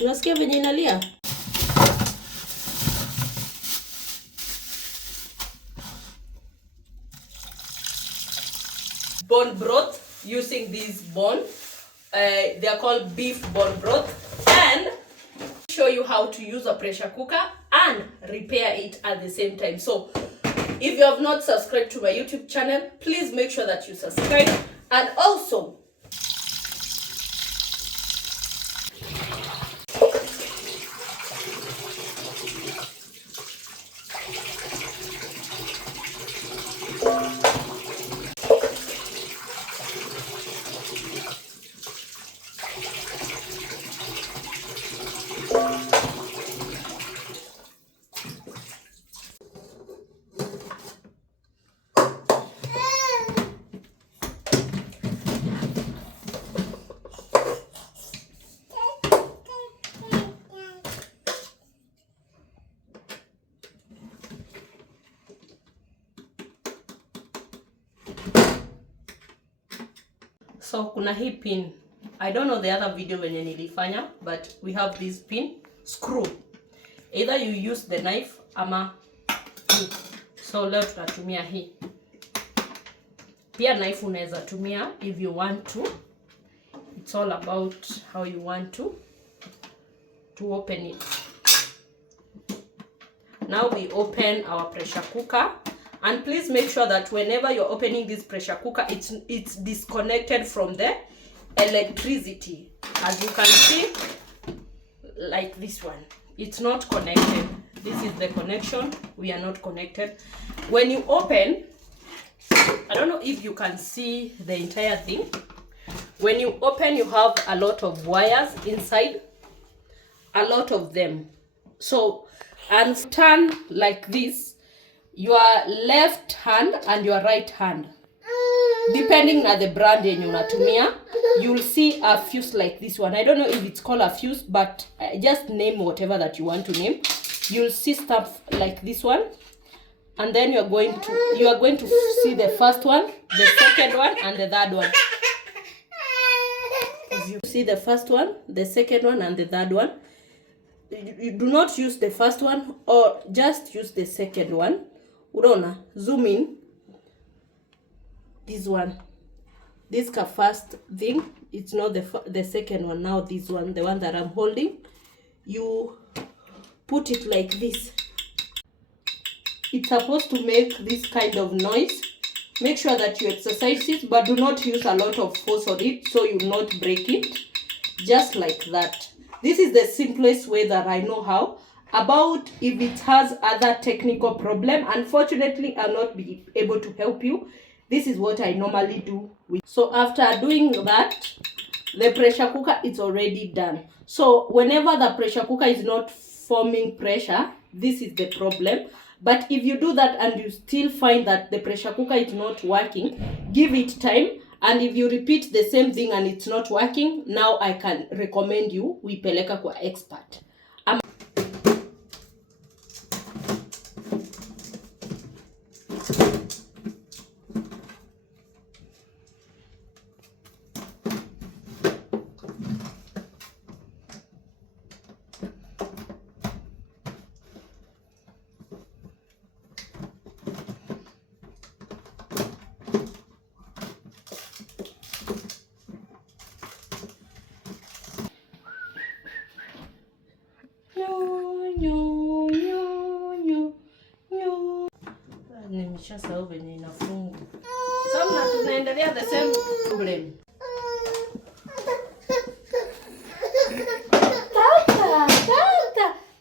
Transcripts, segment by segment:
Unasikia venye inalia? Bone broth, using this bone. They are called beef bone broth. And show you how to use a pressure cooker and repair it at the same time. So if you have not subscribed to my YouTube channel, please make sure that you subscribe. And also, so kuna hii pin. I don't know the other video venye nilifanya, but we have this pin screw. Either you use the knife ama hii. So leo tutatumia hii. Pia knife unaweza tumia if you want to. It's all about how you want to open it. Now we open our pressure cooker. And please make sure that whenever you're opening this pressure cooker, it's disconnected from the electricity. As you can see, like this one, it's not connected. This is the connection. We are not connected. When you open, I don't know if you can see the entire thing. When you open, you have a lot of wires inside, a lot of them. So, and turn like this, your left hand and your right hand, depending on the brand yenye unatumia, you'll see a fuse like this one. I don't know if it's called a fuse, but just name whatever that you want to name. You'll see stuff like this one, and then you are going to see the first one, the second one, and the third one. As you see the first one, the second one, and the third one, you do not use the first one, or just use the second one. Unaona, zoom in. This one, this first thing, it's not the second one. Now this one, the one that I'm holding, you put it like this. It's supposed to make this kind of noise. Make sure that you exercise it, but do not use a lot of force on it so you will not break it. Just like that. This is the simplest way that I know how. About if it has other technical problem, unfortunately I'll not be able to help you. This is what I normally do with. So after doing that, the pressure cooker is already done. So whenever the pressure cooker is not forming pressure, this is the problem. But if you do that and you still find that the pressure cooker is not working, give it time. And if you repeat the same thing and it's not working, now I can recommend you uipeleka kwa expert. Nimeshasahau venye inafunga. So tunaendelea the same problem.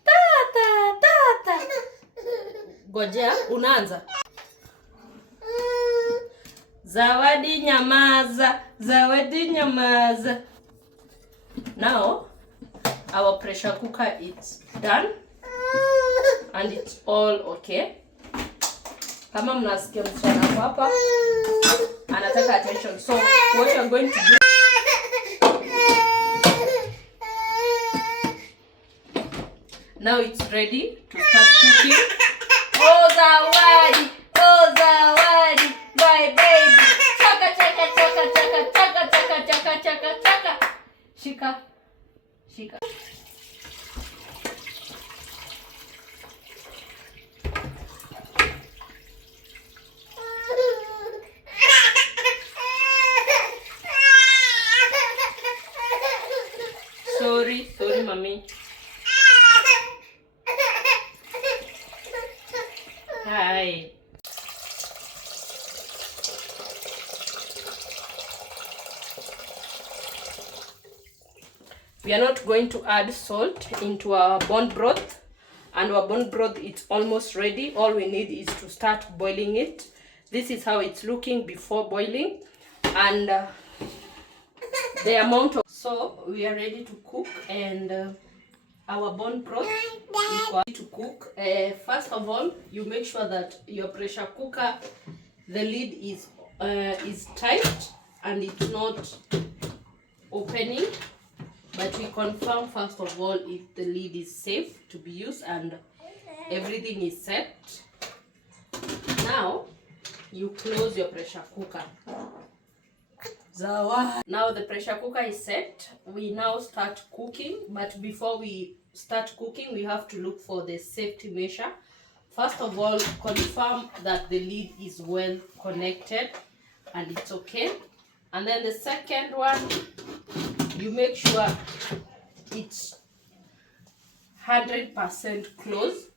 Tata. Gojea, unaanza. Zawadi nyamaza. Now, our pressure cooker is done. And it's all okay. Kama mnasikia msichana hapa anataka attention. So what you're going to do, now it's ready to start cooking. Oh zawadi, my baby. Chaka Shika. Sorry, mommy. Hi. We are not going to add salt into our bone broth, and our bone broth is almost ready. All we need is to start boiling it. This is how it's looking before boiling, and the amount of, so we are ready to cook, and our bone broth is ready to cook. First of all, you make sure that your pressure cooker, the lid is tight and it's not opening, but we confirm first of all if the lid is safe to be used and everything is set. Now you close your pressure cooker. Now the pressure cooker is set. We now start cooking, but before we start cooking we have to look for the safety measure. First of all, confirm that the lid is well connected and it's okay. And then the second one, you make sure it's 100% closed.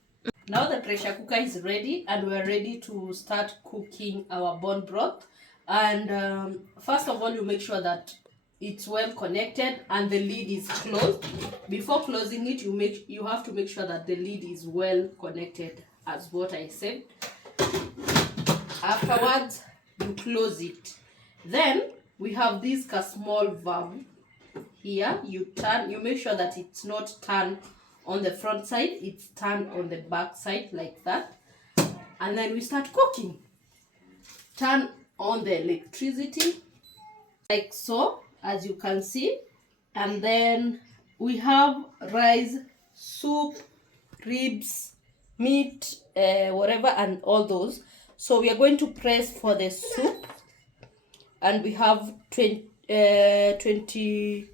Now the pressure cooker is ready and we are ready to start cooking our bone broth. And first of all, you make sure that it's well connected and the lid is closed. Before closing it, you have to make sure that the lid is well connected, as what I said. Afterwards, you close it. Then we have this small valve here. You make sure that it's not turned on the front side, it's turned on the back side like that. And then we start cooking. Turn on the electricity like so, as you can see. And then we have rice, soup, ribs, meat, whatever, and all those. So we are going to press for the soup, and we have 22.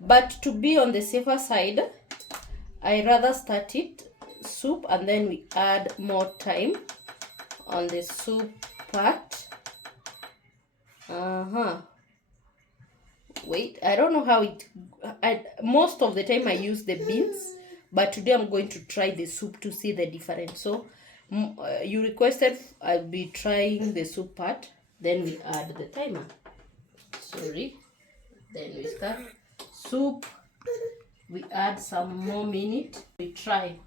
But to be on the safer side, I rather start it soup and then we add more time on the soup part. Wait, I don't know how most of the time I use the beans, but today I'm going to try the soup to see the difference. So you requested I'll be trying the soup part, then we add the timer. Sorry. Then we start soup, we add some more minute, we try.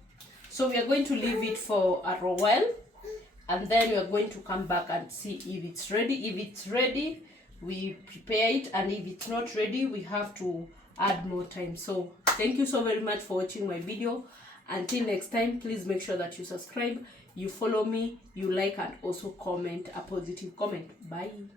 So we are going to leave it for a while, and then we are going to come back and see if it's ready. If it's ready, we prepare it, and if it's not ready, we have to add more time. So thank you so very much for watching my video. Until next time, please make sure that you subscribe, you follow me, you like, and also comment a positive comment. Bye.